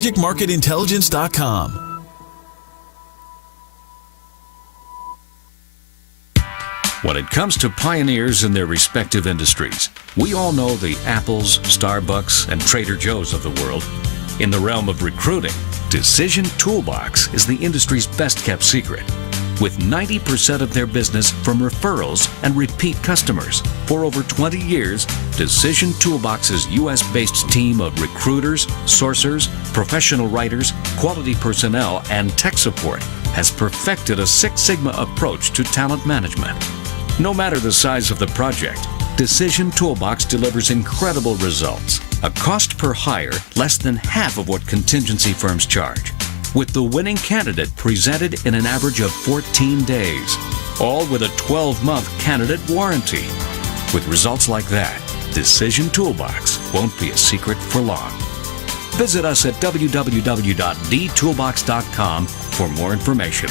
MagicMarketIntelligence.com. When it comes to pioneers in their respective industries, we all know the Apples, Starbucks, and Trader Joe's of the world. In the realm of recruiting, Decision Toolbox is the industry's best-kept secret, with 90% of their business from referrals and repeat customers. For over 20 years, Decision Toolbox's U.S.-based team of recruiters, sourcers, professional writers, quality personnel, and tech support has perfected a Six Sigma approach to talent management. No matter the size of the project, Decision Toolbox delivers incredible results. A cost per hire less than half of what contingency firms charge, with the winning candidate presented in an average of 14 days, all with a 12-month candidate warranty. With results like that, Decision Toolbox won't be a secret for long. Visit us at www.dtoolbox.com for more information.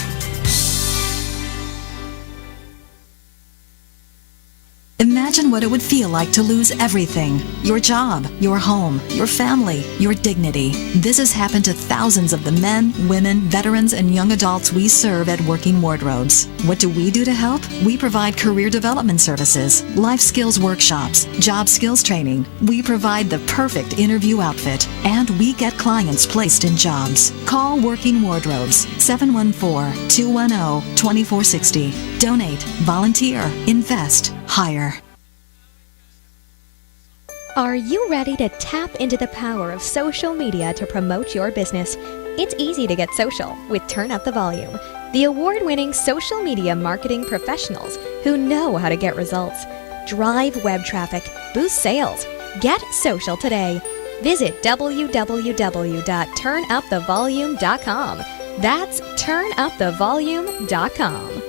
Imagine what it would feel like to lose everything. Your job, your home, your family, your dignity. This has happened to thousands of the men, women, veterans, and young adults we serve at Working Wardrobes. What do we do to help? We provide career development services, life skills workshops, job skills training. We provide the perfect interview outfit, and we get clients placed in jobs. Call Working Wardrobes, 714-210-2460. Donate, volunteer, invest, hire. Are you ready to tap into the power of social media to promote your business? It's easy to get social with Turn Up the Volume, the award-winning social media marketing professionals who know how to get results. Drive web traffic, boost sales. Get social today. Visit www.turnupthevolume.com. That's turnupthevolume.com.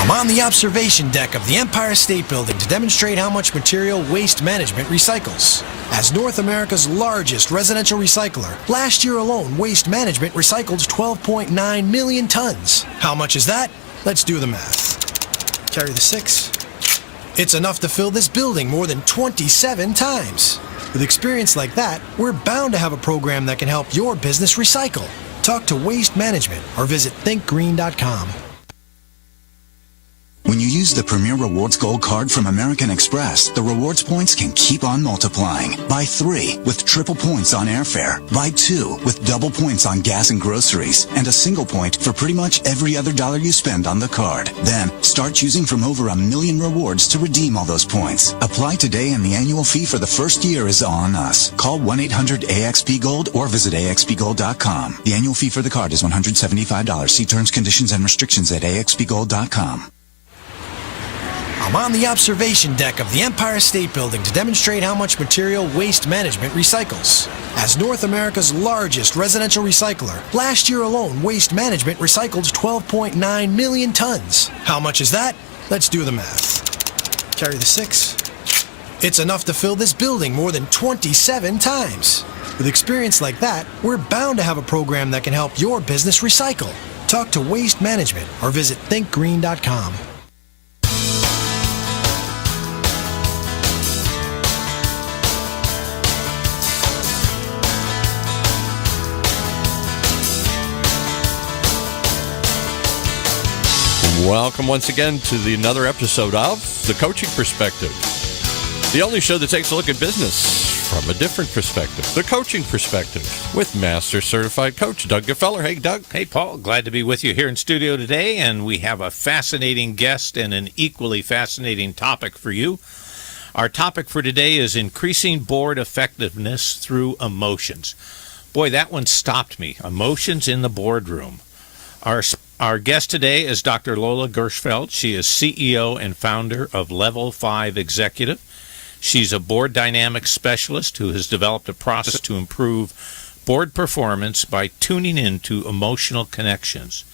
I'm on the observation deck of the Empire State Building to demonstrate how much material Waste Management recycles. As North America's largest residential recycler, last year alone, Waste Management recycled 12.9 million tons. How much is that? Let's do the math. Carry the 6. It's enough to fill this building more than 27 times. With experience like that, we're bound to have a program that can help your business recycle. Talk to Waste Management or visit thinkgreen.com. When you use the Premier Rewards Gold Card from American Express, the rewards points can keep on multiplying. Buy 3 with triple points on airfare. Buy 2 with double points on gas and groceries. And a single point for pretty much every other dollar you spend on the card. Then, start choosing from over 1 million rewards to redeem all those points. Apply today and the annual fee for the first year is on us. Call 1-800-AXP-GOLD or visit axpgold.com. The annual fee for the card is $175. See terms, conditions, and restrictions at axpgold.com. I'm on the observation deck of the Empire State Building to demonstrate how much material Waste Management recycles. As North America's largest residential recycler, last year alone, Waste Management recycled 12.9 million tons. How much is that? Let's do the math. Carry the 6. It's enough to fill this building more than 27 times. With experience like that, we're bound to have a program that can help your business recycle. Talk to Waste Management or visit thinkgreen.com. Welcome once again to another episode of The Coaching Perspective, the only show that takes a look at business from a different perspective, the coaching perspective, with Master Certified Coach Doug Gfeller. Hey, Doug. Hey, Paul. Glad to be with you here in studio today, and we have a fascinating guest and an equally fascinating topic for you. Our topic for today is increasing board effectiveness through emotions. Boy, that one stopped me. Emotions in the boardroom. Our guest today is Dr. Lola Gfeller. She is CEO and founder of Level 5 Executive. She's a board dynamics specialist who has developed a process to improve board performance by tuning into emotional connections.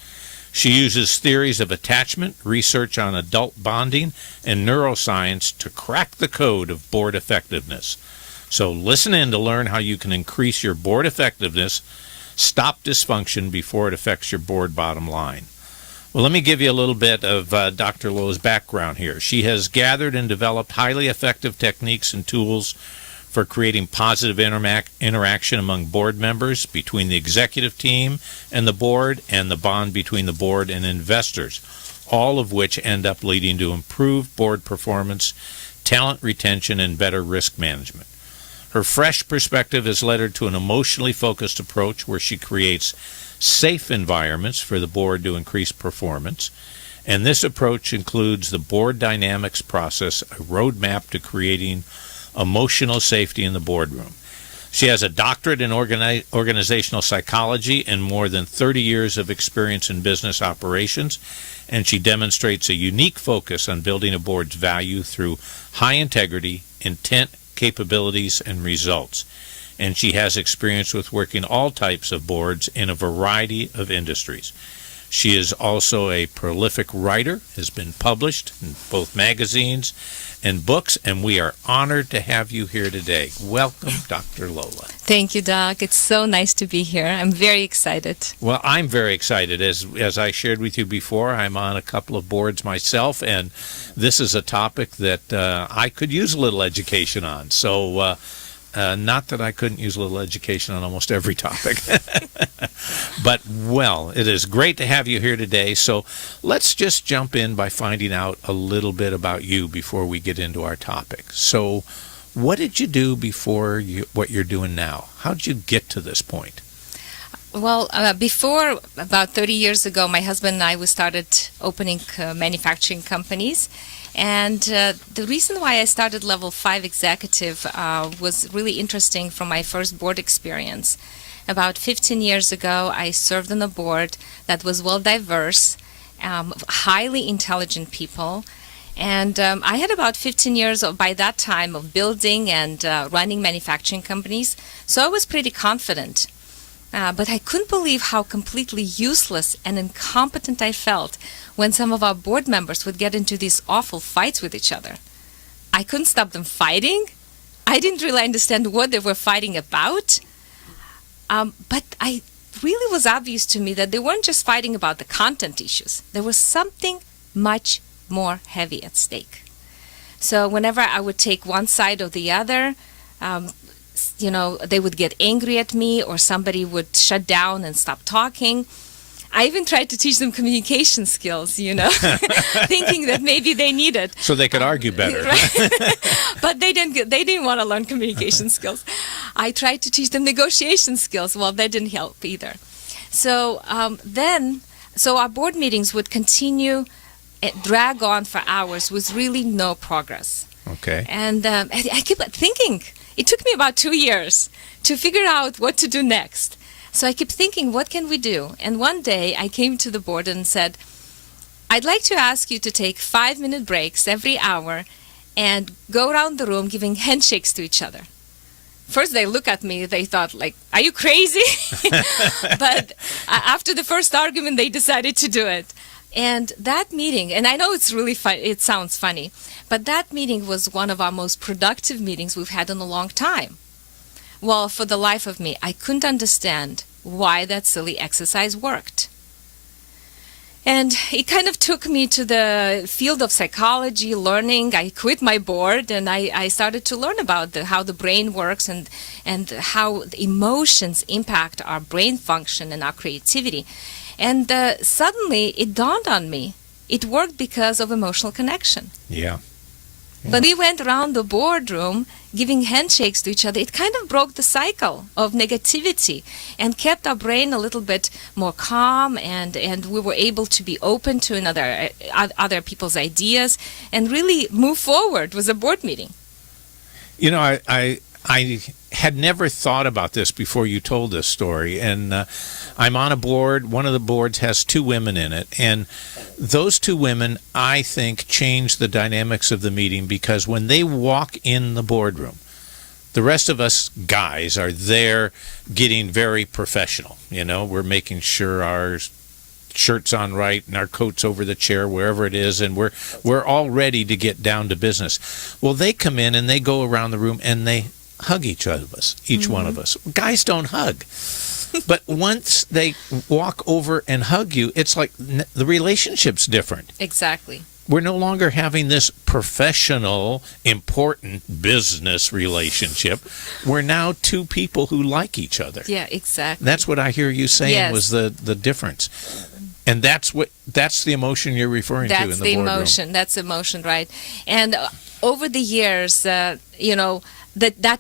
She uses theories of attachment, research on adult bonding, and neuroscience to crack the code of board effectiveness. So listen in to learn how you can increase your board effectiveness, stop dysfunction before it affects your board bottom line. Well, let me give you a little bit of Dr. Lowe's background here. She has gathered and developed highly effective techniques and tools for creating positive interaction among board members, between the executive team and the board, and the bond between the board and investors, all of which end up leading to improved board performance, talent retention, and better risk management. Her fresh perspective has led her to an emotionally focused approach where she creates safe environments for the board to increase performance. And this approach includes the board dynamics process, a roadmap to creating emotional safety in the boardroom. She has a doctorate in organizational psychology and more than 30 years of experience in business operations, and she demonstrates a unique focus on building a board's value through high integrity, intent, capabilities, and results. And she has experience with working all types of boards in a variety of industries. She is also a prolific writer, has been published in both magazines and books, and we are honored to have you here today. Welcome, Dr. Lola. Thank you, Doc. It's so nice to be here. I'm very excited. Well, I'm very excited. As I shared with you before, I'm on a couple of boards myself, and this is a topic that I could use a little education on. So, not that I couldn't use a little education on almost every topic. But, well, it is great to have you here today. So let's just jump in by finding out a little bit about you before we get into our topic. So what did you do before what you're doing now? How did you get to this point? Well, before, about 30 years ago, my husband and I, we started opening manufacturing companies. And the reason why I started Level 5 Executive was really interesting from my first board experience. About 15 years ago, I served on a board that was well diverse, highly intelligent people. And I had about 15 years by that time of building and running manufacturing companies, so I was pretty confident. But I couldn't believe how completely useless and incompetent I felt when some of our board members would get into these awful fights with each other. I couldn't stop them fighting. I didn't really understand what they were fighting about. But it really was obvious to me that they weren't just fighting about the content issues. There was something much more heavy at stake. So whenever I would take one side or the other, they would get angry at me, or somebody would shut down and stop talking. I even tried to teach them communication skills, thinking that maybe they need it. So they could argue better. Right? But they didn't want to learn communication skills. I tried to teach them negotiation skills. Well, that didn't help either. So so our board meetings would continue, drag on for hours with really no progress. Okay. And I kept thinking. It took me about 2 years to figure out what to do next. So I kept thinking, what can we do? And one day I came to the board and said, I'd like to ask you to take 5-minute breaks every hour and go around the room giving handshakes to each other. First they looked at me, they thought, are you crazy? But after the first argument, they decided to do it. And that meeting, and I know it's really fun, it sounds funny, but that meeting was one of our most productive meetings we've had in a long time. Well, for the life of me, I couldn't understand why that silly exercise worked. And it kind of took me to the field of psychology, learning. I quit my board and I started to learn about how the brain works and how the emotions impact our brain function and our creativity. And suddenly it dawned on me, it worked because of emotional connection. Yeah. When we went around the boardroom giving handshakes to each other, it kind of broke the cycle of negativity and kept our brain a little bit more calm, and we were able to be open to other people's ideas and really move forward with a board meeting. I had never thought about this before you told this story, and I'm on a board. One of the boards has 2 women in it, and those 2 women, I think, change the dynamics of the meeting, because when they walk in the boardroom, the rest of us guys are there getting very professional. We're making sure our shirt's on right and our coat's over the chair, wherever it is, and we're all ready to get down to business. Well, they come in and they go around the room and they hug each one of us. Guys don't hug. But once they walk over and hug you, it's like the relationship's different. Exactly. We're no longer having this professional, important business relationship. We're now two people who like each other. Yeah, exactly. That's what I hear you saying Yes. was the difference. And that's the emotion you're referring to in the That's the boardroom. emotion. That's emotion, right? And over the years, that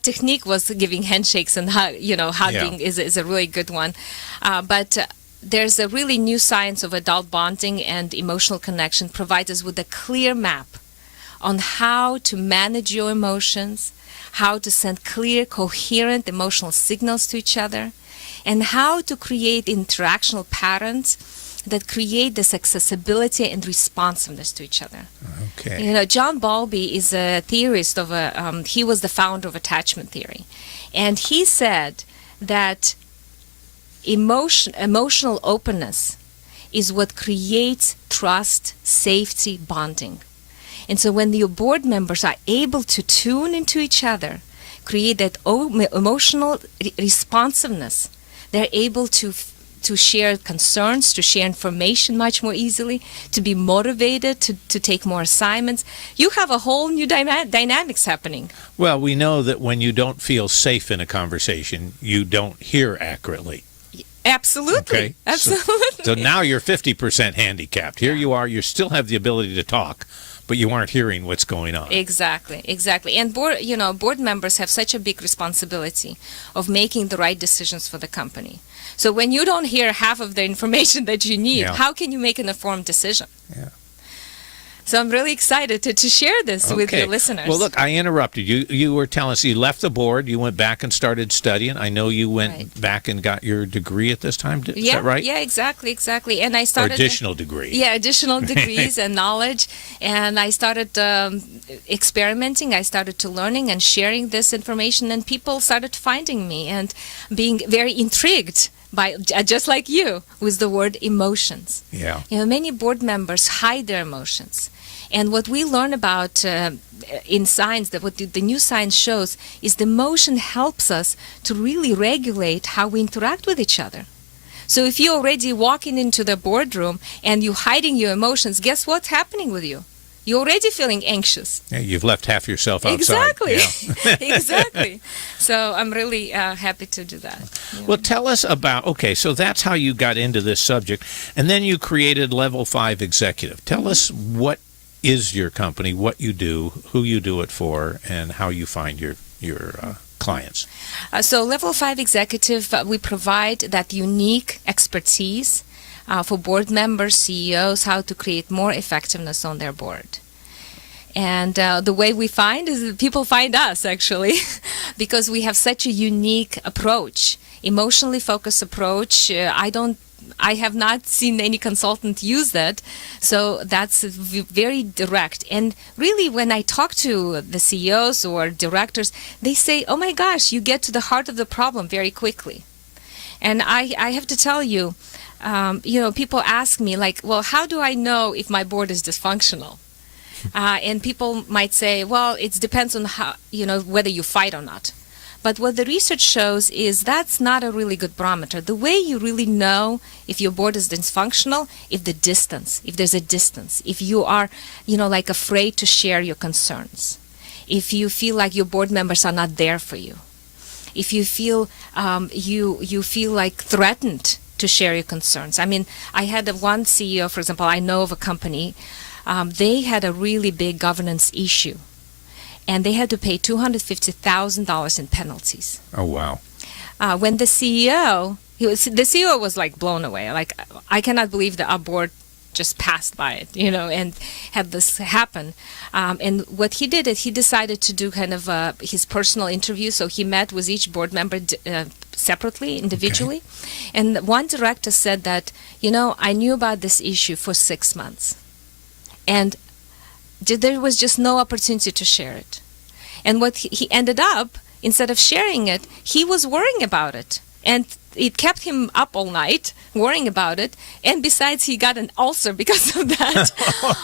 technique was giving handshakes and hugging is a really good one. But there's a really new science of adult bonding and emotional connection provides us with a clear map on how to manage your emotions, how to send clear, coherent emotional signals to each other, and how to create interactional patterns that create this accessibility and responsiveness to each other. Okay. John Bowlby is a theorist he was the founder of attachment theory. And he said that emotional openness is what creates trust, safety, bonding. And so when your board members are able to tune into each other, create that emotional responsiveness, they're able to share concerns, to share information much more easily, to be motivated, to take more assignments. You have a whole new dynamics happening. Well, we know that when you don't feel safe in a conversation, you don't hear accurately. Absolutely. Okay. Absolutely. So now you're 50% handicapped. Here you are, you still have the ability to talk, but you aren't hearing what's going on. Exactly. And board members have such a big responsibility of making the right decisions for the company. So when you don't hear half of the information that you need, how can you make an informed decision? Yeah. So I'm really excited to share this with your listeners. Well, look, I interrupted you. You were telling us you left the board, you went back and started studying. I know you went back and got your degree at this time. Is that right? Yeah, exactly. And I started... Or additional degree. Yeah, additional degrees and knowledge. And I started experimenting. I started to learning and sharing this information. And people started finding me and being very intrigued by, just like you, with the word emotions. Yeah. Many board members hide their emotions. And what we learn about in science, that what the new science shows, is the emotion helps us to really regulate how we interact with each other. So if you're already walking into the boardroom and you're hiding your emotions, guess what's happening with you? You're already feeling anxious. Yeah, you've left half yourself outside. Exactly. Yeah. Exactly. So I'm really happy to do that. Yeah. Well, tell us about, so that's how you got into this subject. And then you created Level 5 Executive. Tell us what is your company, what you do, who you do it for, and how you find your clients. So Level 5 Executive, we provide that unique expertise for board members, CEOs, how to create more effectiveness on their board. And the way we find is that people find us, actually, because we have such a unique approach, emotionally focused approach. I have not seen any consultant use that, so that's very direct. And really, when I talk to the CEOs or directors, they say, oh my gosh, you get to the heart of the problem very quickly. And I have to tell you, people ask me, like, well, how do I know if my board is dysfunctional? And people might say, well, it depends on how, whether you fight or not. But what the research shows is that's not a really good barometer. The way you really know if your board is dysfunctional, if there's a distance, if you are, like afraid to share your concerns, if you feel like your board members are not there for you, if you feel you feel like threatened to share your concerns. I mean, I had one CEO, for example, I know of a company, they had a really big governance issue. And they had to pay $250,000 in penalties. Oh, wow. When the CEO was like blown away. Like, I cannot believe that our board just passed by it, and had this happen. And what he did is he decided to do kind of his personal interview. So he met with each board member separately, individually. Okay. And one director said that, I knew about this issue for 6 months. And there was just no opportunity to share it. And what he ended up, instead of sharing it, he was worrying about it. And it kept him up all night worrying about it. And besides, he got an ulcer because of that.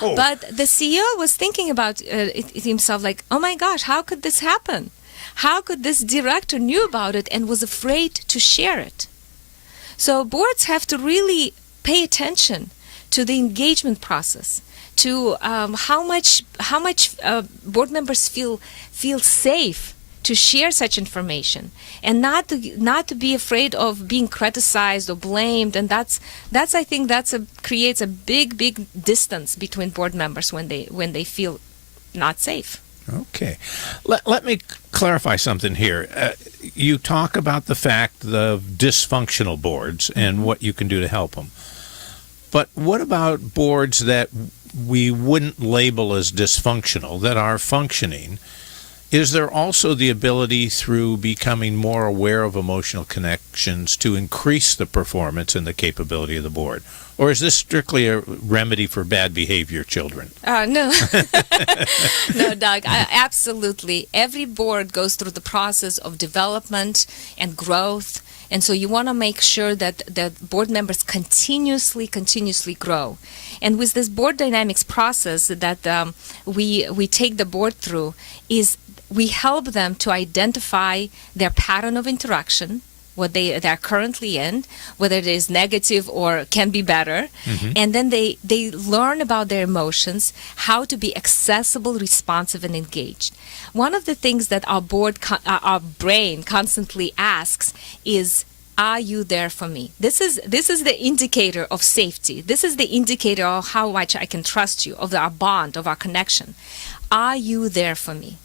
Oh. But the CEO was thinking about himself like, oh my gosh, how could this happen? How could this director knew about it and was afraid to share it? So boards have to really pay attention to the engagement process, to how much board members feel safe to share such information, and not to be afraid of being criticized or blamed. And that's I think creates a big distance between board members when they feel not safe. Okay. Let me clarify something here. You talk about the fact of dysfunctional boards and what you can do to help them. But what about boards that we wouldn't label as dysfunctional, that are functioning? Is there also the ability, through becoming more aware of emotional connections, to increase the performance and the capability of the board? Or is this strictly a remedy for bad behavior children? No. No, Doug, absolutely. Every board goes through the process of development and growth. And so you want to make sure that the board members continuously grow. And with this board dynamics process that we take the board through, is we help them to identify their pattern of interaction, what they're currently in, whether it is negative or can be better. Mm-hmm. And then they learn about their emotions, how to be accessible, responsive, and engaged. One of the things that our brain constantly asks is, are you there for me? This is the indicator of safety. This is the indicator of how much I can trust you, of our bond, of our connection. Are you there for me?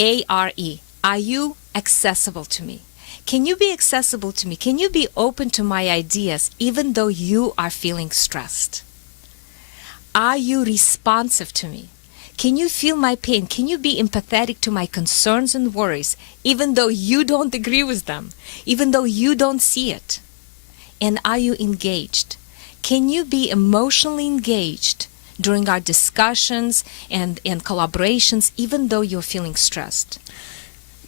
A-R-E. Are you accessible to me? Can you be accessible to me? Can you be open to my ideas even though you are feeling stressed? Are you responsive to me? Can you feel my pain? Can you be empathetic to my concerns and worries even though you don't agree with them, even though you don't see it? And are you engaged? Can you be emotionally engaged during our discussions and collaborations even though you're feeling stressed?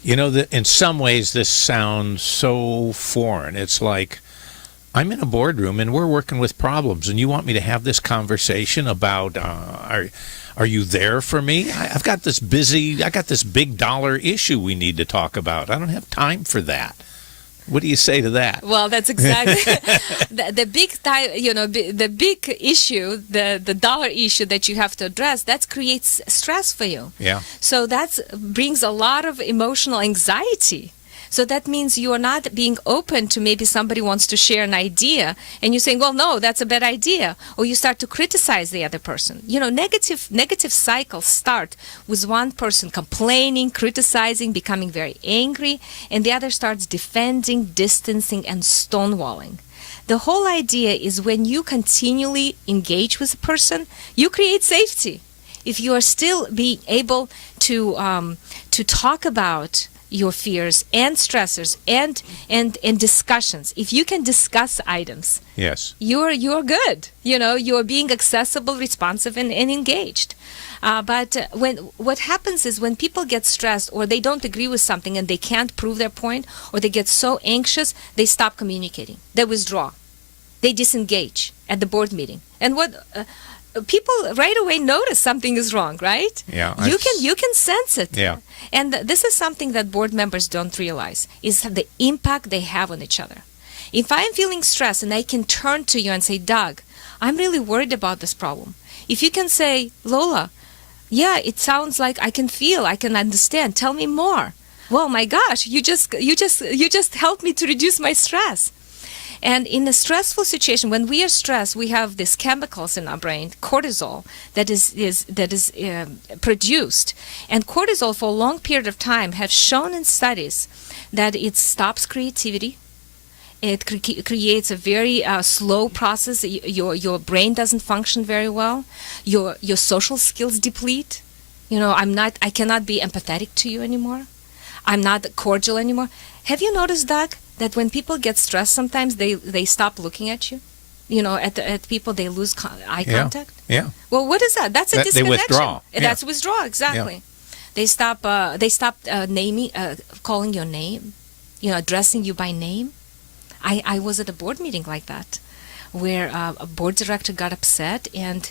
You know, in some ways this sounds so foreign. It's like, I'm in a boardroom and we're working with problems, and you want me to have this conversation about are you there for me? I got this big dollar issue we need to talk about. I don't have time for that. What do you say to that? Well, that's exactly the big issue, the dollar issue that you have to address. That creates stress for you. Yeah. So that brings a lot of emotional anxiety. So that means you are not being open to, maybe somebody wants to share an idea and you're saying, well, no, that's a bad idea. Or you start to criticize the other person. You know, negative cycles start with one person complaining, criticizing, becoming very angry, and the other starts defending, distancing, and stonewalling. The whole idea is when you continually engage with a person, you create safety. If you are still being able to talk about your fears and stressors and discussions, if you can discuss items, yes, you're good. You know, you're being accessible, responsive, and engaged. But what happens is when people get stressed or they don't agree with something and they can't prove their point, or they get so anxious, they stop communicating. They withdraw. They disengage at the board meeting. And what people right away notice something is wrong, right? Yeah. You can sense it. Yeah. And this is something that board members don't realize, is the impact they have on each other. If I'm feeling stressed and I can turn to you and say, Doug, I'm really worried about this problem. If you can say, Lola, yeah, it sounds like I can understand. Tell me more. Well, my gosh, you just helped me to reduce my stress. And in a stressful situation, when we are stressed, we have these chemicals in our brain, cortisol, that is produced. And cortisol, for a long period of time, have shown in studies that it stops creativity. It creates a very slow process. Your brain doesn't function very well. Your social skills deplete. You know, I cannot be empathetic to you anymore. I'm not cordial anymore. Have you noticed, Doug, that when people get stressed, sometimes they stop looking at you? You know, at people, they lose eye contact. Yeah. Well, what is that? That's a disconnection. They withdraw. That's withdraw, exactly. Yeah. They stop naming, calling your name, you know, addressing you by name. I was at a board meeting like that, where a board director got upset, and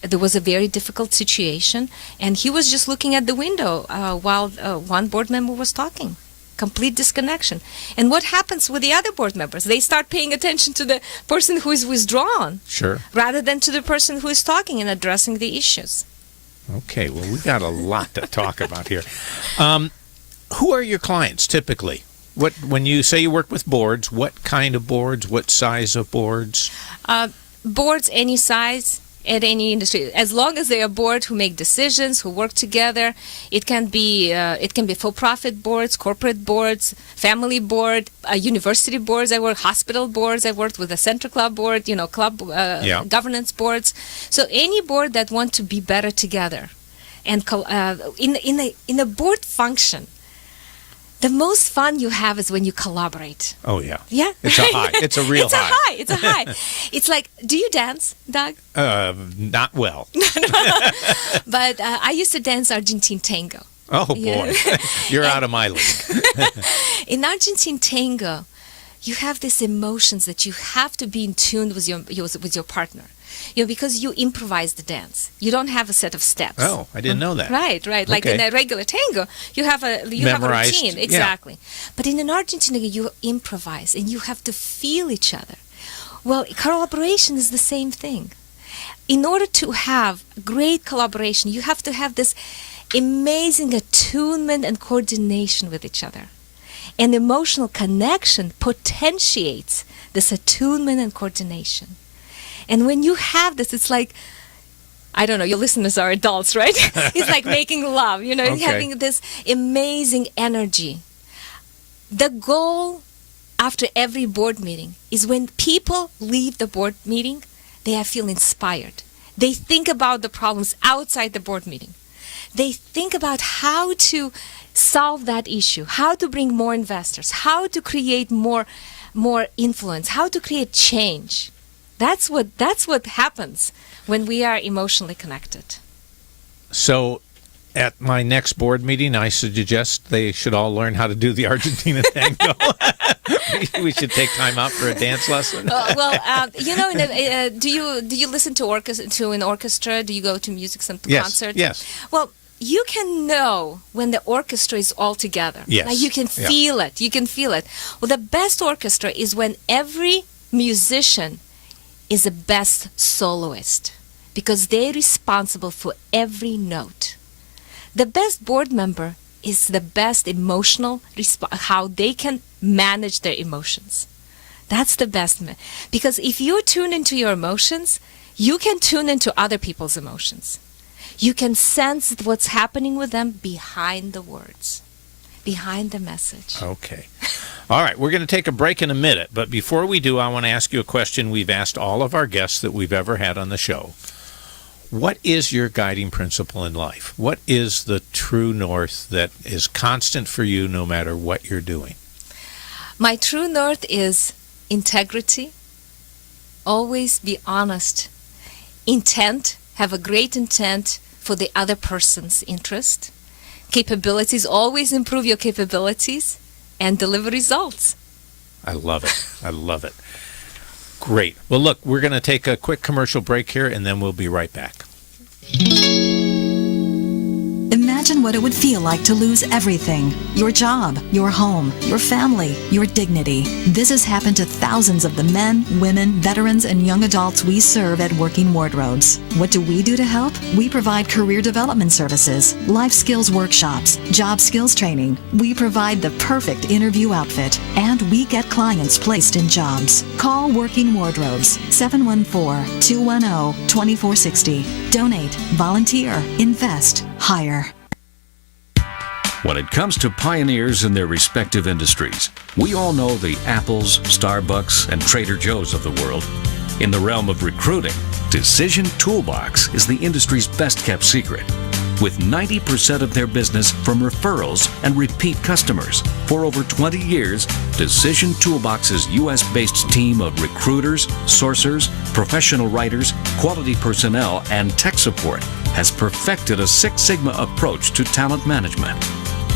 there was a very difficult situation, and he was just looking at the window while one board member was talking. complete disconnection. And what happens with the other board members? They start paying attention to the person who is withdrawn Sure. rather than to the person who is talking and addressing the issues. Okay, well, we got a lot to talk about here. Who are your clients typically? When you say you work with boards, what kind of boards? What size of boards? Boards any size, at any industry, as long as they are board who make decisions, who work together. It can be for-profit boards, corporate boards, family board, university boards. I work hospital boards. I worked with a Center Club board, club governance boards. So any board that want to be better together, and in a board function. The most fun you have is when you collaborate. Oh, yeah. Yeah? It's a high. It's a real high. It's a high. It's like, do you dance, Doug? Not well. But I used to dance Argentine tango. Oh, boy. Yeah. You're out of my league. In Argentine tango, you have these emotions that you have to be in tune with your partner. Because you improvise the dance. You don't have a set of steps. Oh, I didn't know that. Right. Like Okay. in a regular tango, you have a Memorized, routine. yeah. Exactly. But in an Argentine tango, you improvise and you have to feel each other. Well, collaboration is the same thing. In order to have great collaboration, you have to have this amazing attunement and coordination with each other. And emotional connection potentiates this attunement and coordination. And when you have this, it's like, I don't know, your listeners are adults, right? It's like making love, Okay. having this amazing energy. The goal after every board meeting is when people leave the board meeting, they feel inspired. They think about the problems outside the board meeting. They think about how to solve that issue, how to bring more investors, how to create more influence, how to create change. That's what happens when we are emotionally connected. So at my next board meeting, I suggest they should all learn how to do the Argentina tango. We should take time out for a dance lesson. Do you listen to an orchestra? Do you go to music concert? Yes. Well, you can know when the orchestra is all together. Yes. Like you can feel it. You can feel it. Well, the best orchestra is when every musician is the best soloist because they're responsible for every note. The best board member is the best emotional how they can manage their emotions. That's the best because if you tune into your emotions, you can tune into other people's emotions. You can sense what's happening with them behind the words, behind the message. Okay. All right, we're going to take a break in a minute, but before we do, I want to ask you a question we've asked all of our guests that we've ever had on the show. What is your guiding principle in life? What is the true north that is constant for you no matter what you're doing? My true north is integrity, always be honest, intent, have a great intent for the other person's interest, capabilities, always improve your capabilities, and deliver results. I love it. I love it. Great. Well, look, we're going to take a quick commercial break here, and then we'll be right back. Imagine what it would feel like to lose everything. Your job, your home, your family, your dignity. This has happened to thousands of the men, women, veterans, and young adults we serve at Working Wardrobes. What do we do to help? We provide career development services, life skills workshops, job skills training. We provide the perfect interview outfit, and we get clients placed in jobs. Call Working Wardrobes, 714-210-2460. Donate, volunteer, invest, hire. When it comes to pioneers in their respective industries, we all know the Apples, Starbucks, and Trader Joe's of the world. In the realm of recruiting, Decision Toolbox is the industry's best-kept secret, with 90% of their business from referrals and repeat customers. For over 20 years, Decision Toolbox's U.S.-based team of recruiters, sourcers, professional writers, quality personnel, and tech support has perfected a Six Sigma approach to talent management.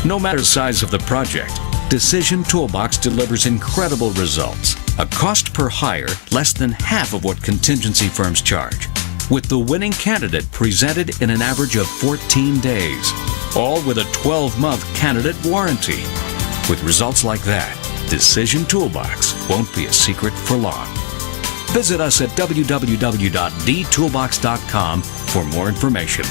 No matter the size of the project, Decision Toolbox delivers incredible results. A cost per hire less than half of what contingency firms charge, with the winning candidate presented in an average of 14 days, all with a 12-month candidate warranty. With results like that, Decision Toolbox won't be a secret for long. Visit us at www.dtoolbox.com for more information.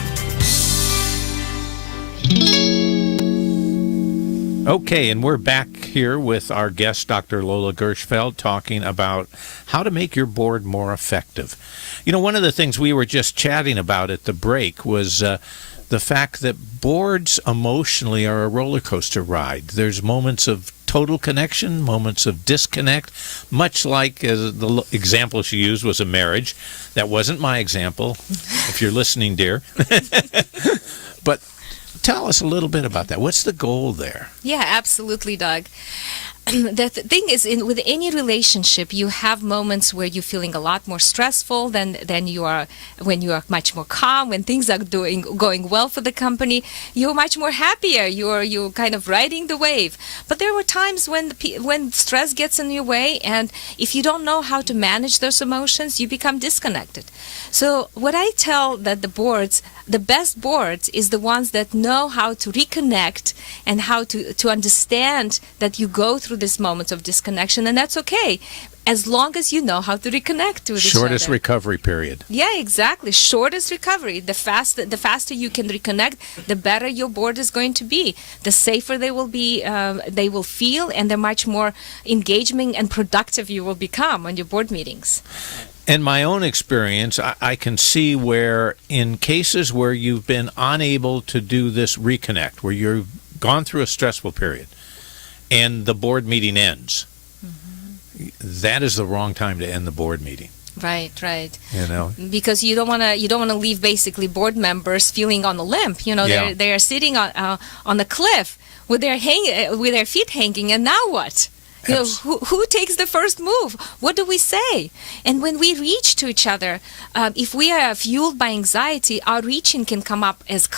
Okay, and we're back here with our guest, Dr. Lola Gfeller, talking about how to make your board more effective. You know, one of the things we were just chatting about at the break was the fact that boards emotionally are a roller coaster ride. There's moments of total connection, moments of disconnect, much like the example she used was a marriage. That wasn't my example, if you're listening, dear. But tell us a little bit about that. What's the goal there? Yeah, absolutely, Doug. The thing is, with any relationship, you have moments where you're feeling a lot more stressful than you are when you are much more calm. When things are going well for the company, you're much more happier. You're kind of riding the wave. But there were times when stress gets in your way, and if you don't know how to manage those emotions, you become disconnected. So what I tell that the best boards is the ones that know how to reconnect and how to understand that you go through these moments of disconnection, and that's okay as long as you know how to reconnect with each other. Shortest recovery period. Yeah, exactly. Shortest recovery. The faster you can reconnect, the better your board is going to be. The safer they will be, they will feel, and the much more engaging and productive you will become on your board meetings. In my own experience, I can see where in cases where you've been unable to do this reconnect, where you've gone through a stressful period, and the board meeting ends, that is the wrong time to end the board meeting. Right. You know, because you don't want to leave basically board members feeling on a limp. You know, Yeah. they are sitting on the cliff with their feet hanging, and now what? You know, who takes the first move? What do we say? And when we reach to each other, if we are fueled by anxiety, our reaching can come up as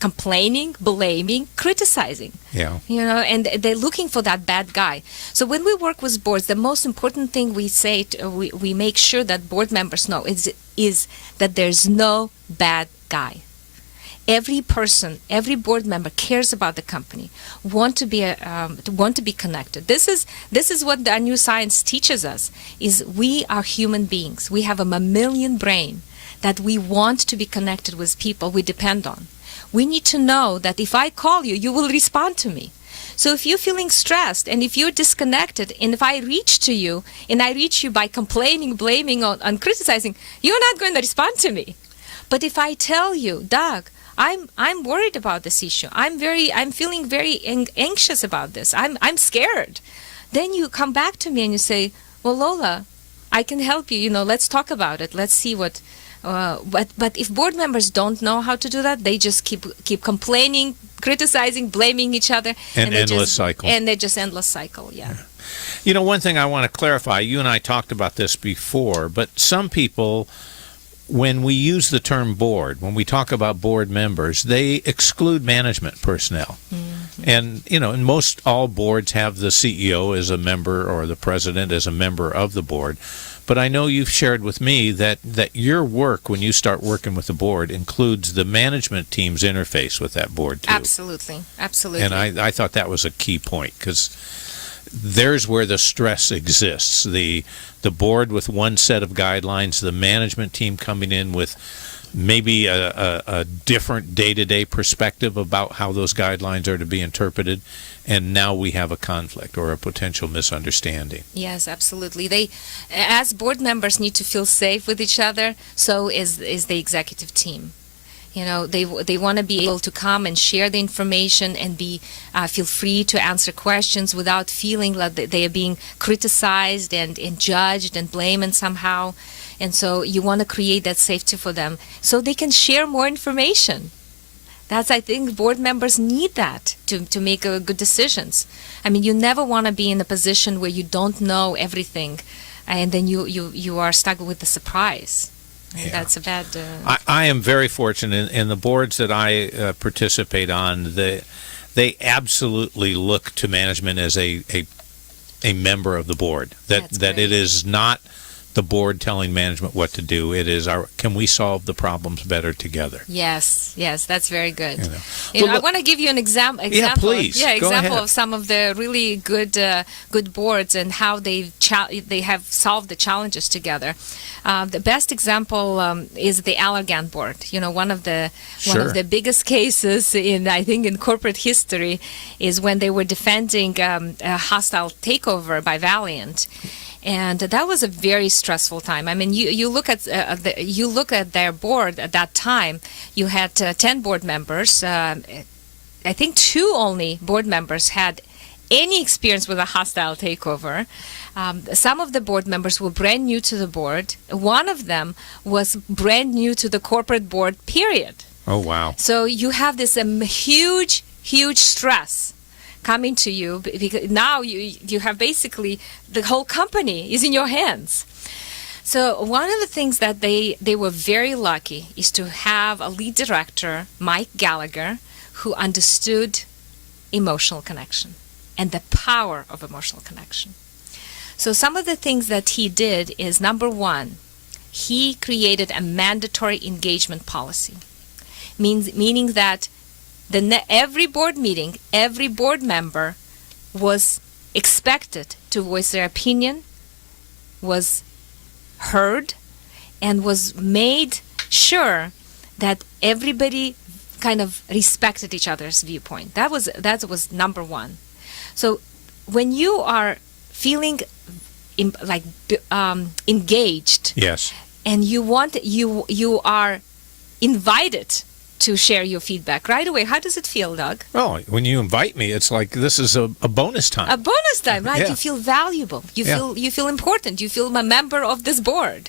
complaining, blaming, criticizing. Yeah. You know, and they're looking for that bad guy. So when we work with boards, the most important thing we say, we make sure that board members know is that there's no bad guy. Every person, every board member cares about the company, want to be connected. This is what the new science teaches us: is we are human beings. We have a mammalian brain that we want to be connected with people we depend on. We need to know that if I call you, you will respond to me. So if you're feeling stressed and if you're disconnected, and if I reach to you and I reach you by complaining, blaming, and criticizing, you're not going to respond to me. But if I tell you, Doug, I'm worried about this issue. I'm feeling very anxious about this. I'm scared. Then you come back to me and you say, well, Lola, I can help you. You know, let's talk about it. Let's see what. But if board members don't know how to do that, they just keep complaining, criticizing, blaming each other, and endless cycle. And they're just endless cycle. Yeah. You know, one thing I want to clarify. You and I talked about this before, but some people, when we use the term board, when we talk about board members, they exclude management personnel. Mm-hmm. And, you know, and most all boards have the CEO as a member or the president as a member of the board. But I know you've shared with me that your work, when you start working with the board, includes the management team's interface with that board, too. Absolutely. And I thought that was a key point, because there's where the stress exists. The board with one set of guidelines, the management team coming in with maybe a different day-to-day perspective about how those guidelines are to be interpreted, and now we have a conflict or a potential misunderstanding. Yes, absolutely. They, as board members, need to feel safe with each other. So is the executive team. You know, they want to be able to come and share the information and feel free to answer questions without feeling like they are being criticized and judged and blamed somehow. And so you want to create that safety for them so they can share more information. I think board members need that to make good decisions. I mean, you never want to be in a position where you don't know everything, and then you are stuck with the surprise. And that's a bad. I am very fortunate in the boards that I participate on. They absolutely look to management as a member of the board. That it is not the board telling management what to do. It is can we solve the problems better together? Yes, that's very good. Well, I want to give you an example. Yeah, please. Yeah, Go example ahead. of some of the really good boards and how they have solved the challenges together. The best example is the Allergan board. One of the biggest cases in corporate history is when they were defending a hostile takeover by Valeant. And that was a very stressful time. I mean, you look at their board at that time. You had 10 board members. I think 2 only board members had any experience with a hostile takeover. Some of the board members were brand new to the board. One of them was brand new to the corporate board, period. Oh, wow. So you have this huge stress coming to you, because now you have basically the whole company is in your hands. So one of the things that they were very lucky is to have a lead director, Mike Gallagher, who understood emotional connection and the power of emotional connection. So some of the things that he did is, number one, he created a mandatory engagement policy, meaning that every board meeting, every board member was expected to voice their opinion, was heard, and was made sure that everybody kind of respected each other's viewpoint. That was number one. So when you are feeling engaged, yes, and you are invited to share your feedback right away. How does it feel, Doug? Oh, when you invite me, it's like this is a bonus time. A bonus time, right? Yeah. You feel valuable. You feel important. You feel a member of this board.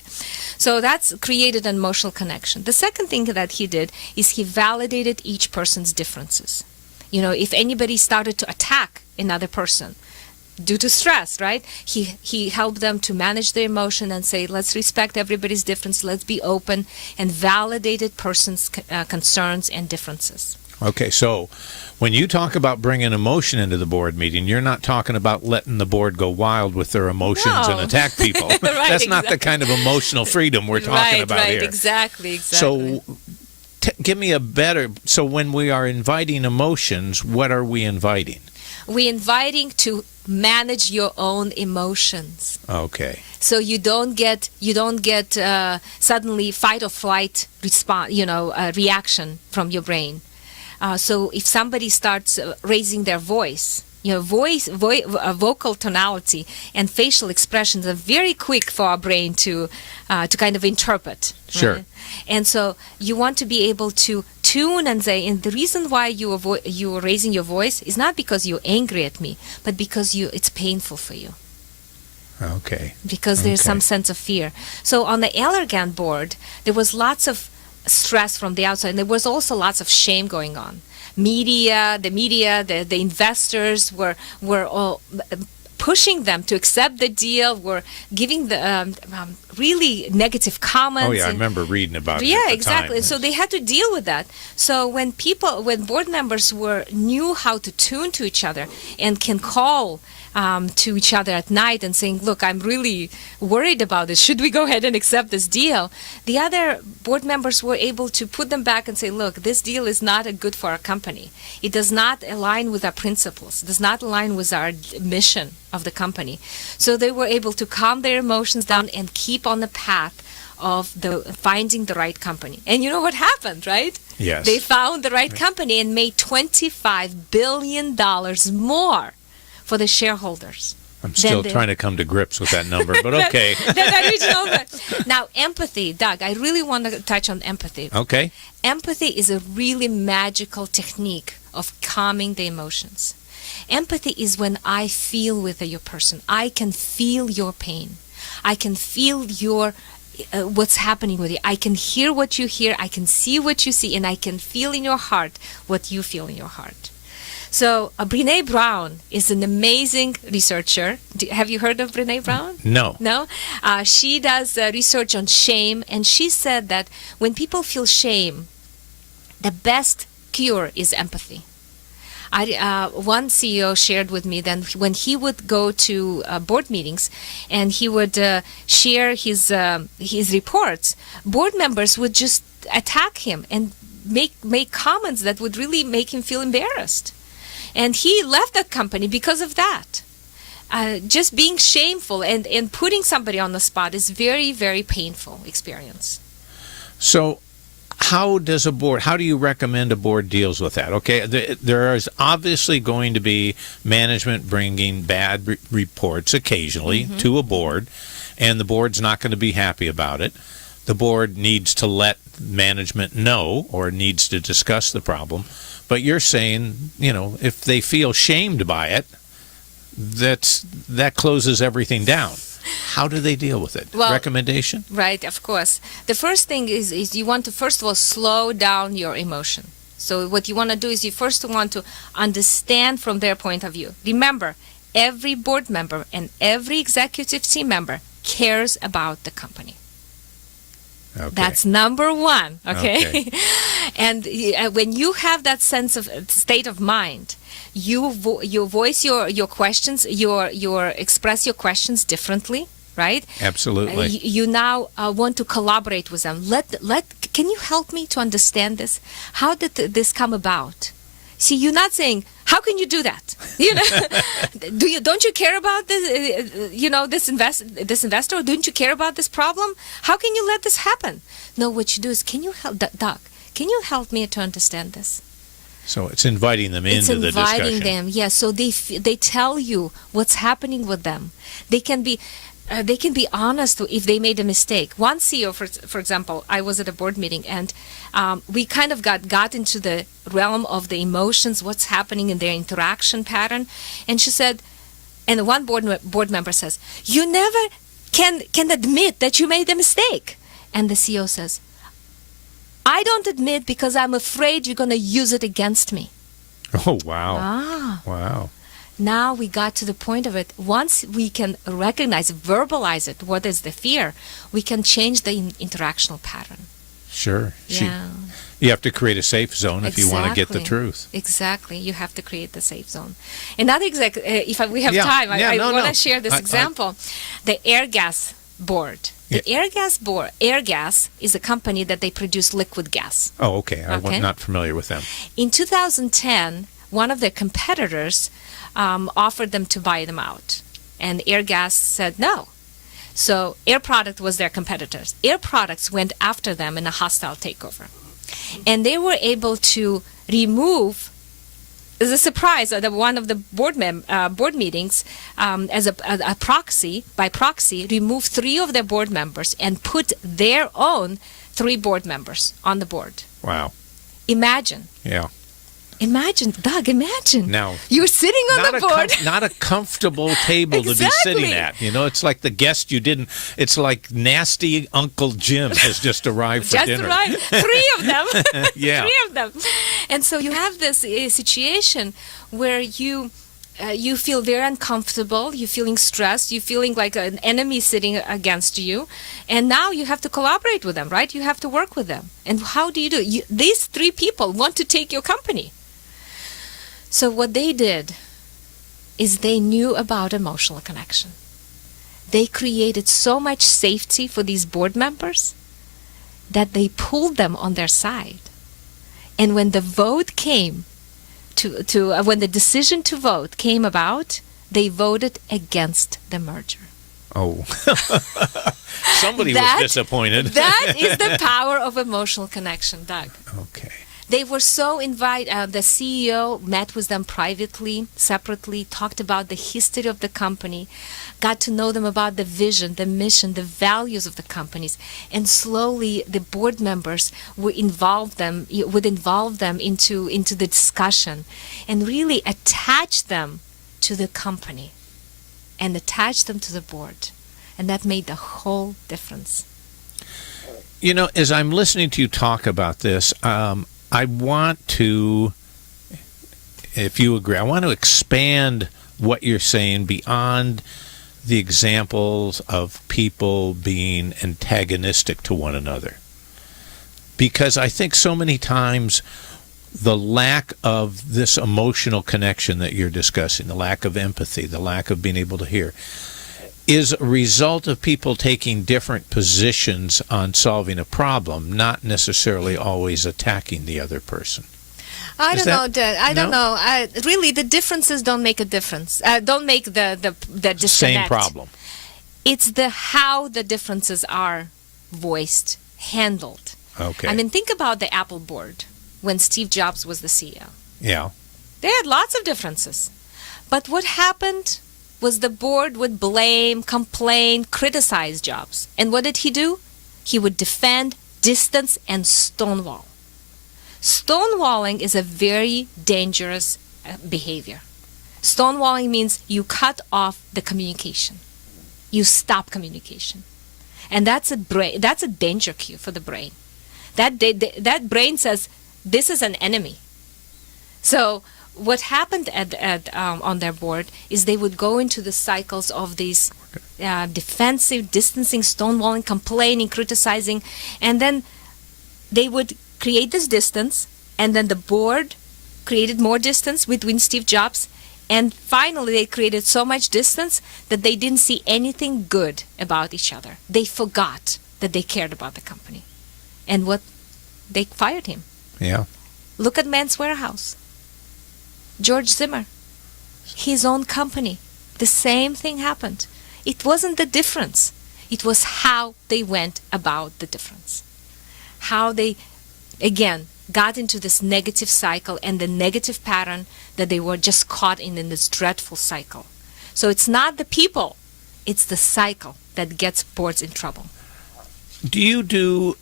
So that's created an emotional connection. The second thing that he did is he validated each person's differences. If anybody started to attack another person due to stress, right? He helped them to manage their emotion and say, let's respect everybody's difference, let's be open, and validated person's concerns and differences. Okay, so when you talk about bringing emotion into the board meeting, you're not talking about letting the board go wild with their emotions and attack people. Right, That's not the kind of emotional freedom we're talking about here. Exactly. So give me so when we are inviting emotions, what are we inviting? We're inviting to manage your own emotions. Okay. So you don't get suddenly fight or flight response, reaction from your brain. So if somebody starts raising their voice, vocal tonality and facial expressions are very quick for our brain to kind of interpret. Sure. Right? And so you want to be able to tune and say, and the reason why you are raising your voice is not because you're angry at me, but because it's painful for you. Okay. Because there's some sense of fear. So on the Allergan board, there was lots of stress from the outside, and there was also lots of shame going on. The investors were all pushing them to accept the deal, were giving the really negative comments. Oh yeah, I remember reading about it. Yeah, at the exactly. time. So they had to deal with that. So when board members knew how to tune to each other and can call to each other at night and saying, look, I'm really worried about this. Should we go ahead and accept this deal? The other board members were able to put them back and say, look, this deal is not good for our company. It does not align with our principles. It does not align with our mission of the company. So they were able to calm their emotions down and keep on the path of finding the right company. And you know what happened, right? Yes. They found the right company and made $25 billion more for the shareholders. I'm still trying to come to grips with that number, but okay. Now, empathy, Doug, I really want to touch on empathy. Okay. Empathy is a really magical technique of calming the emotions. Empathy is when I feel with your person. I can feel your pain. I can feel what's happening with you. I can hear what you hear. I can see what you see, and I can feel in your heart what you feel in your heart. So Brené Brown is an amazing researcher. Have you heard of Brené Brown? No. No? She does research on shame, and she said that when people feel shame, the best cure is empathy. One CEO shared with me that when he would go to board meetings and he would share his reports, board members would just attack him and make comments that would really make him feel embarrassed. And he left that company because of that. Just being shameful and putting somebody on the spot is very, very painful experience. So how do you recommend a board deals with that? Okay, there is obviously going to be management bringing bad reports occasionally to a board, and the board's not going to be happy about it. The board needs to let management know or needs to discuss the problem. But you're saying, if they feel shamed by it, that closes everything down. How do they deal with it? Well, recommendation? Right, of course. The first thing is you want to, first of all, slow down your emotion. So what you want to do is you first want to understand from their point of view. Remember, every board member and every executive team member cares about the company. Okay. That's number one, okay? And when you have that sense of state of mind, you voice your questions, you express your questions differently, right? Absolutely. You now want to collaborate with them. Can you help me to understand this? How did this come about? See, you're not saying, how can you do that? Don't you care about this, this investor? Or don't you care about this problem? How can you let this happen? No, what you do is, can you help, Doug? Can you help me to understand this? So it's inviting them into the discussion. It's inviting them, yes. So they tell you what's happening with them. They can be honest if they made a mistake. One CEO, for example, I was at a board meeting, and we kind of got into the realm of the emotions, what's happening in their interaction pattern. And she said, and one board member says, you never can admit that you made a mistake. And the CEO says, I don't admit because I'm afraid you're going to use it against me. Oh, wow. Wow. Now we got to the point of it. Once we can recognize, verbalize it, what is the fear, we can change the interactional pattern. Sure. Yeah. You have to create a safe zone if you want to get the truth. Exactly. You have to create the safe zone. Another if we have time, I want to share this example. The Air Gas Board. The Air Gas is a company that they produce liquid gas. Oh, okay. I'm not familiar with them. In 2010, one of their competitors offered them to buy them out. And Air Gas said no. So Air Product was their competitors. Air Products went after them in a hostile takeover. And they were able to remove, as a surprise, at one of the board meetings, as a proxy, by proxy, remove 3 of their board members and put their own 3 board members on the board. Wow. Imagine. Yeah. Doug, imagine. Now, you're sitting on the board. Not a comfortable table to be sitting at. It's like the guest you didn't. It's like nasty Uncle Jim has just arrived for dinner. Just arrived. 3 of them. Yeah. 3 of them. And so you have this situation where you feel very uncomfortable, you're feeling stressed, you're feeling like an enemy sitting against you, and now you have to collaborate with them, right? You have to work with them. And how do you do it? These 3 people want to take your company. So what they did is they knew about emotional connection. They created so much safety for these board members that they pulled them on their side. And when the vote came, when the decision to vote came about, they voted against the merger. Oh. Somebody was disappointed. That is the power of emotional connection, Doug. Okay. They were so invited. The CEO met with them privately, separately, talked about the history of the company, got to know them about the vision, the mission, the values of the companies, and slowly the board members would involve them into the discussion, and really attach them to the company, and attach them to the board, and that made the whole difference. As I'm listening to you talk about this, I want to, if you agree, I want to expand what you're saying beyond the examples of people being antagonistic to one another. Because I think so many times the lack of this emotional connection that you're discussing, the lack of empathy, the lack of being able to hear, is a result of people taking different positions on solving a problem, not necessarily always attacking the other person. I don't know, Dad. I don't know. Really, the differences don't make a difference. Don't make the disconnect. Same problem. It's the how the differences are voiced, handled. Okay. I mean, think about the Apple board when Steve Jobs was the CEO. Yeah. They had lots of differences. But what happened was the board would blame, complain, criticize Jobs. And what did he do? He would defend, distance, and stonewall. Stonewalling is a very dangerous behavior. Stonewalling means you cut off the communication. You stop communication. And that's a danger cue for the brain. That brain says, this is an enemy. So what happened on their board is they would go into the cycles of these defensive, distancing, stonewalling, complaining, criticizing, and then they would create this distance, and then the board created more distance between Steve Jobs, and finally they created so much distance that they didn't see anything good about each other. They forgot that they cared about the company. And they fired him. Yeah. Look at Men's Warehouse. George Zimmer, his own company, the same thing happened. It wasn't the difference. It was how they went about the difference. How they, again, got into this negative cycle and the negative pattern that they were just caught in this dreadful cycle. So it's not the people, it's the cycle that gets boards in trouble. Do you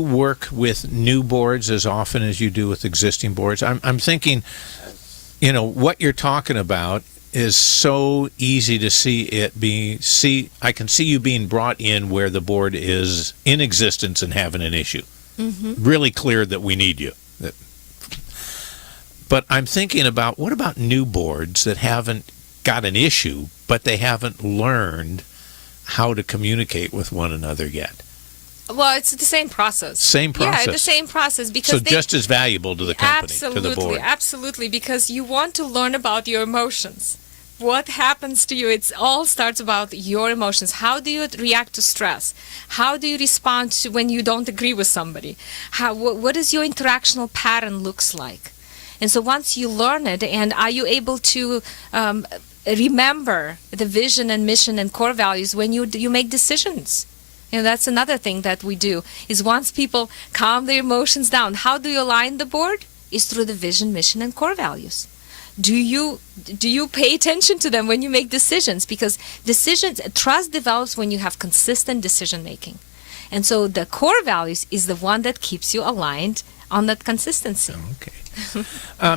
work with new boards as often as you do with existing boards? I'm thinking, what you're talking about is so easy to see. I can see you being brought in where the board is in existence and having an issue. Mm-hmm. Really clear that we need you. But I'm thinking about, what about new boards that haven't got an issue, but they haven't learned how to communicate with one another yet? Well, it's the same process. Same process. Yeah, the same process. Because just as valuable to the company, absolutely, to the board. Absolutely, because you want to learn about your emotions. What happens to you? It all starts about your emotions. How do you react to stress? How do you respond to when you don't agree with somebody? What does your interactional pattern looks like? And so once you learn it, and are you able to remember the vision and mission and core values when you make decisions? That's another thing that we do, is once people calm their emotions down, how do you align the board? Is through the vision, mission, and core values. Do you pay attention to them when you make decisions? Because trust develops when you have consistent decision making. And so the core values is the one that keeps you aligned on that consistency. Okay.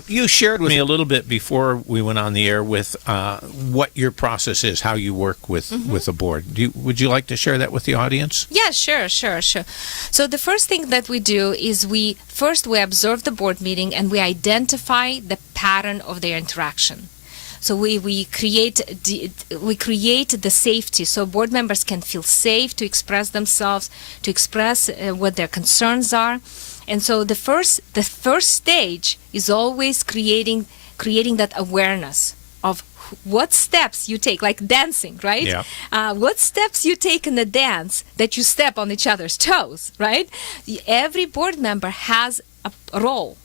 You shared with me a little bit before we went on the air with what your process is, how you work with a board. Would you like to share that with the audience? Yeah, sure. So the first thing that we do is we observe the board meeting and we identify the pattern of their interaction. So we create the safety so board members can feel safe to express themselves, to express what their concerns are. And so the first stage is always creating that awareness of what steps you take, like dancing, right? Yeah. What steps you take in the dance that you step on each other's toes, right? Every board member has a role,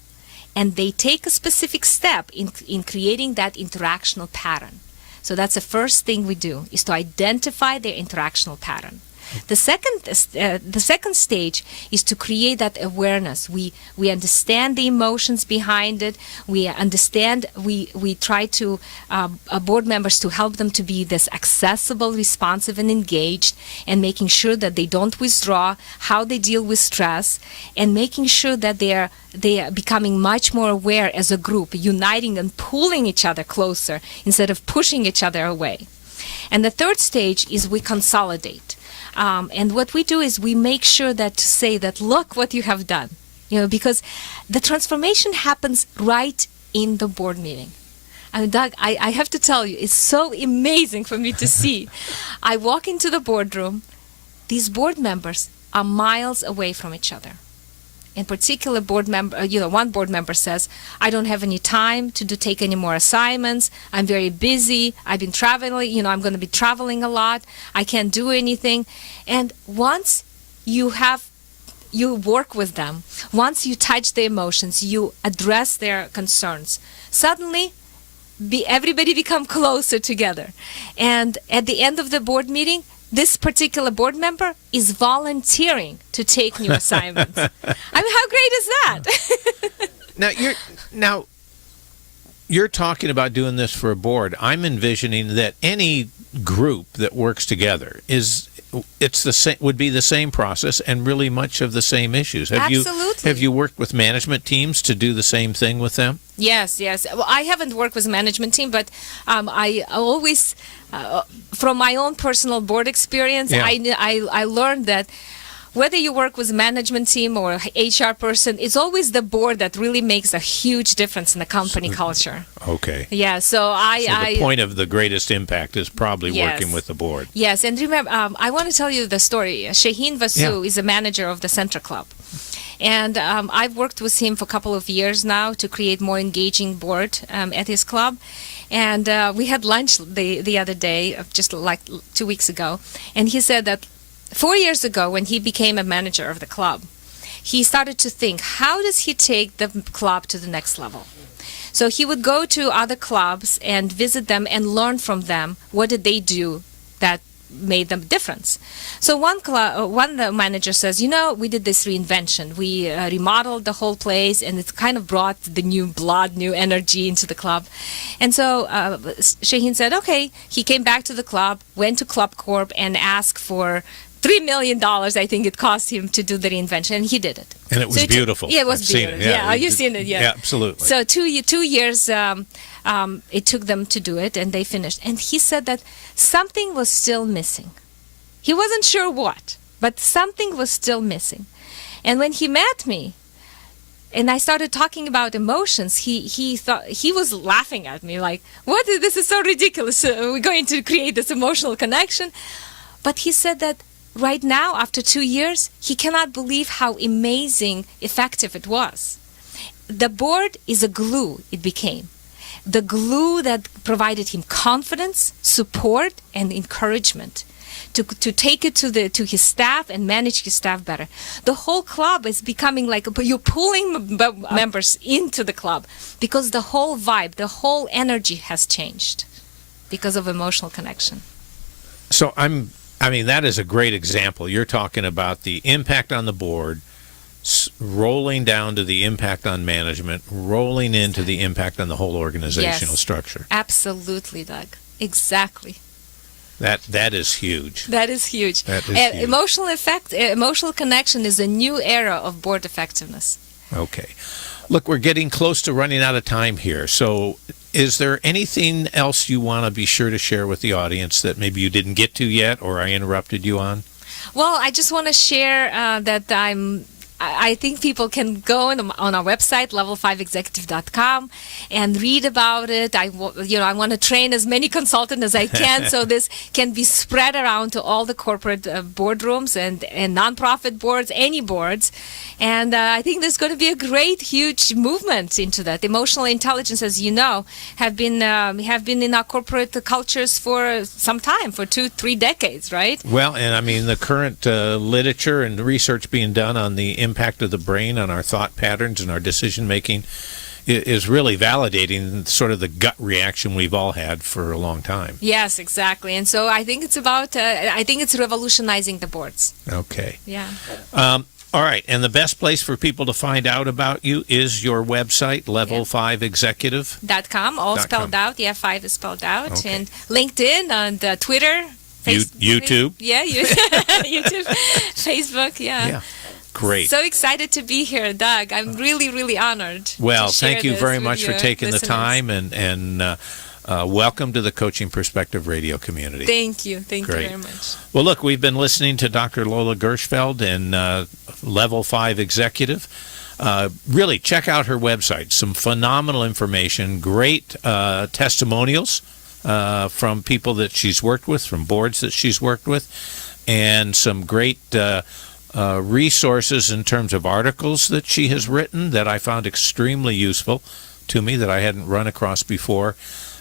and they take a specific step in creating that interactional pattern. So that's the first thing we do, is to identify their interactional pattern. The second stage is to create that awareness. We understand the emotions behind it. We understand. We try to board members to help them to be this accessible, responsive, and engaged, and making sure that they don't withdraw. How they deal with stress, and making sure that they are becoming much more aware as a group, uniting and pulling each other closer instead of pushing each other away. And the third stage is we consolidate. And what we do is we make sure that to say that, look what you have done, because the transformation happens right in the board meeting. And Doug, I have to tell you, it's so amazing for me to see. I walk into the boardroom, these board members are miles away from each other. in particular board member, one board member says, I don't have any time to take any more assignments. I'm very busy. I've been traveling, I'm going to be traveling a lot. I can't do anything. And once you work with them, once you touch their emotions, you address their concerns, suddenly everybody become closer together. And at the end of the board meeting, this particular board member is volunteering to take new assignments. I mean, how great is that? Now you're talking about doing this for a board. I'm envisioning that any group that works together would be the same process and really much of the same issues. Absolutely. Have you worked with management teams to do the same thing with them? Yes. Well, I haven't worked with a management team, but I always, from my own personal board experience, I learned that whether you work with a management team or HR person, it's always the board that really makes a huge difference in the company culture. Okay. Yeah, so the point of the greatest impact is probably working with the board. Yes, and remember, I want to tell you the story. Shaheen Vasu is a manager of the Center Club. And I've worked with him for a couple of years now to create more engaging board at his club. And we had lunch the other day, just like 2 weeks ago. And he said that 4 years ago, when he became a manager of the club, he started to think, how does he take the club to the next level? So he would go to other clubs and visit them and learn from them. What did they do that made them difference? So one manager says, we did this reinvention. We remodeled the whole place, and it kind of brought the new blood, new energy into the club. And so Shaheen said, okay. He came back to the club, went to Club Corp, and asked for $3 million, I think it cost him to do the reinvention, and he did it. And it was beautiful. Yeah, it was beautiful. You've seen it, Yeah, absolutely. So 2 years it took them to do it, and they finished. And he said that something was still missing. He wasn't sure what, but something was still missing. And when he met me, and I started talking about emotions, he thought, he was laughing at me like, "What? This is so ridiculous. We're going to create this emotional connection." But he said that right now, after 2 years, he cannot believe how amazing, effective it was. The board is a glue, it became. The glue that provided him confidence, support, and encouragement to take it to his staff and manage his staff better. The whole club is becoming like, you're pulling members into the club because the whole vibe, the whole energy has changed because of emotional connection. So that is a great example. You're talking about the impact on the board, rolling down to the impact on management, rolling into the impact on the whole organizational structure. Absolutely, Doug. Exactly. That is huge. That is huge. That is huge. Emotional connection is a new era of board effectiveness. Okay. Look, we're getting close to running out of time here. So is there anything else you want to be sure to share with the audience that maybe you didn't get to yet or I interrupted you on? Well, I just want to share that I think people can go on our website, level5executive.com, and read about it. I want to train as many consultants as I can so this can be spread around to all the corporate boardrooms and nonprofit boards, any boards. And I think there's going to be a great, huge movement into that. Emotional intelligence, as you know, have been in our corporate cultures for some time, for 2-3 decades, right? Well, and the current literature and research being done on the impact of the brain on our thought patterns and our decision making is really validating sort of the gut reaction we've all had for a long time. Yes, exactly. And so I think it's about I think it's revolutionizing the boards. Okay. Yeah. All right, and the best place for people to find out about you is your website, level5executive.com, all spelled out. Yeah, 5 is spelled out. Okay. And LinkedIn and Twitter. YouTube. Yeah, YouTube, Facebook, Yeah, great. So excited to be here, Doug. I'm really, really honored. Well, to share thank you this very with much for your taking listeners. the time, and welcome to the Coaching Perspective radio community. Thank you. Thank Great. you very much. Well, look, we've been listening to Dr. Lola Gershfeld and Level 5 Executive. Really, check out her website. Some phenomenal information, great testimonials from people that she's worked with, from boards that she's worked with, and some great resources in terms of articles that she has written that I found extremely useful to me that I hadn't run across before,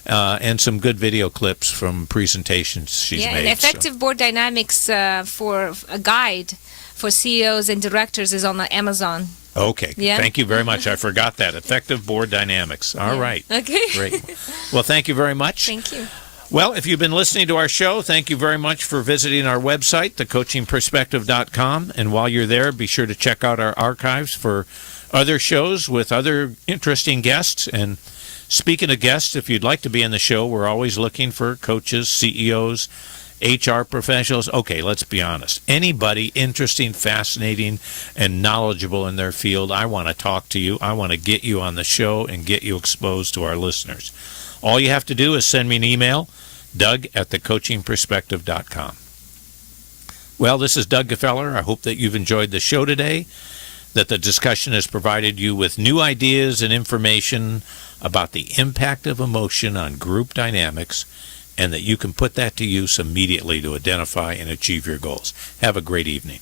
and some good video clips from presentations she's made. And Effective Board Dynamics for a guide for CEOs and directors is on Amazon. Okay. Yeah. Thank you very much. I forgot that. Effective Board Dynamics. All right. Okay. Great. Well, thank you very much. Thank you. Well, if you've been listening to our show, thank you very much for visiting our website, thecoachingperspective.com. And while you're there, be sure to check out our archives for other shows with other interesting guests. And speaking of guests, if you'd like to be in the show, we're always looking for coaches, CEOs, HR professionals. Okay, let's be honest. Anybody interesting, fascinating, and knowledgeable in their field, I want to talk to you. I want to get you on the show and get you exposed to our listeners. All you have to do is send me an email, doug@thecoachingperspective.com. Well, this is Doug Gfeller. I hope that you've enjoyed the show today, that the discussion has provided you with new ideas and information about the impact of emotion on group dynamics, and that you can put that to use immediately to identify and achieve your goals. Have a great evening.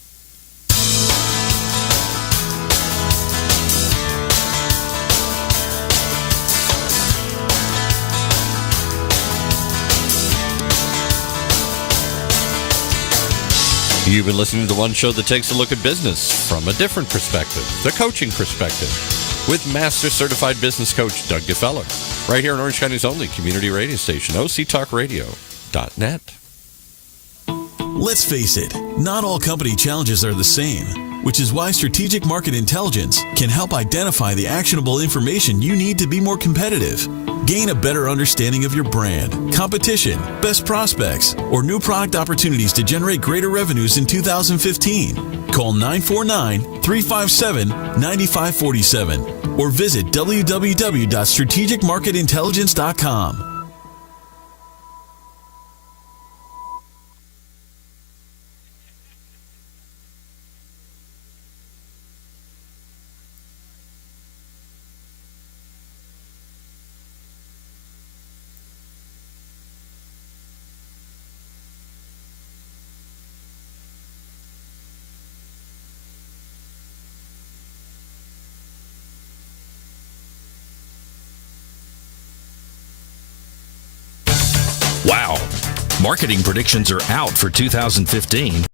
You've been listening to the one show that takes a look at business from a different perspective, the coaching perspective, with Master Certified Business Coach Doug Gfeller, right here on Orange County's only community radio station, octalkradio.net. Let's face it, not all company challenges are the same, which is why strategic market intelligence can help identify the actionable information you need to be more competitive. Gain a better understanding of your brand, competition, best prospects, or new product opportunities to generate greater revenues in 2015. Call 949-357-9547 or visit www.strategicmarketintelligence.com. Wow. Marketing predictions are out for 2015.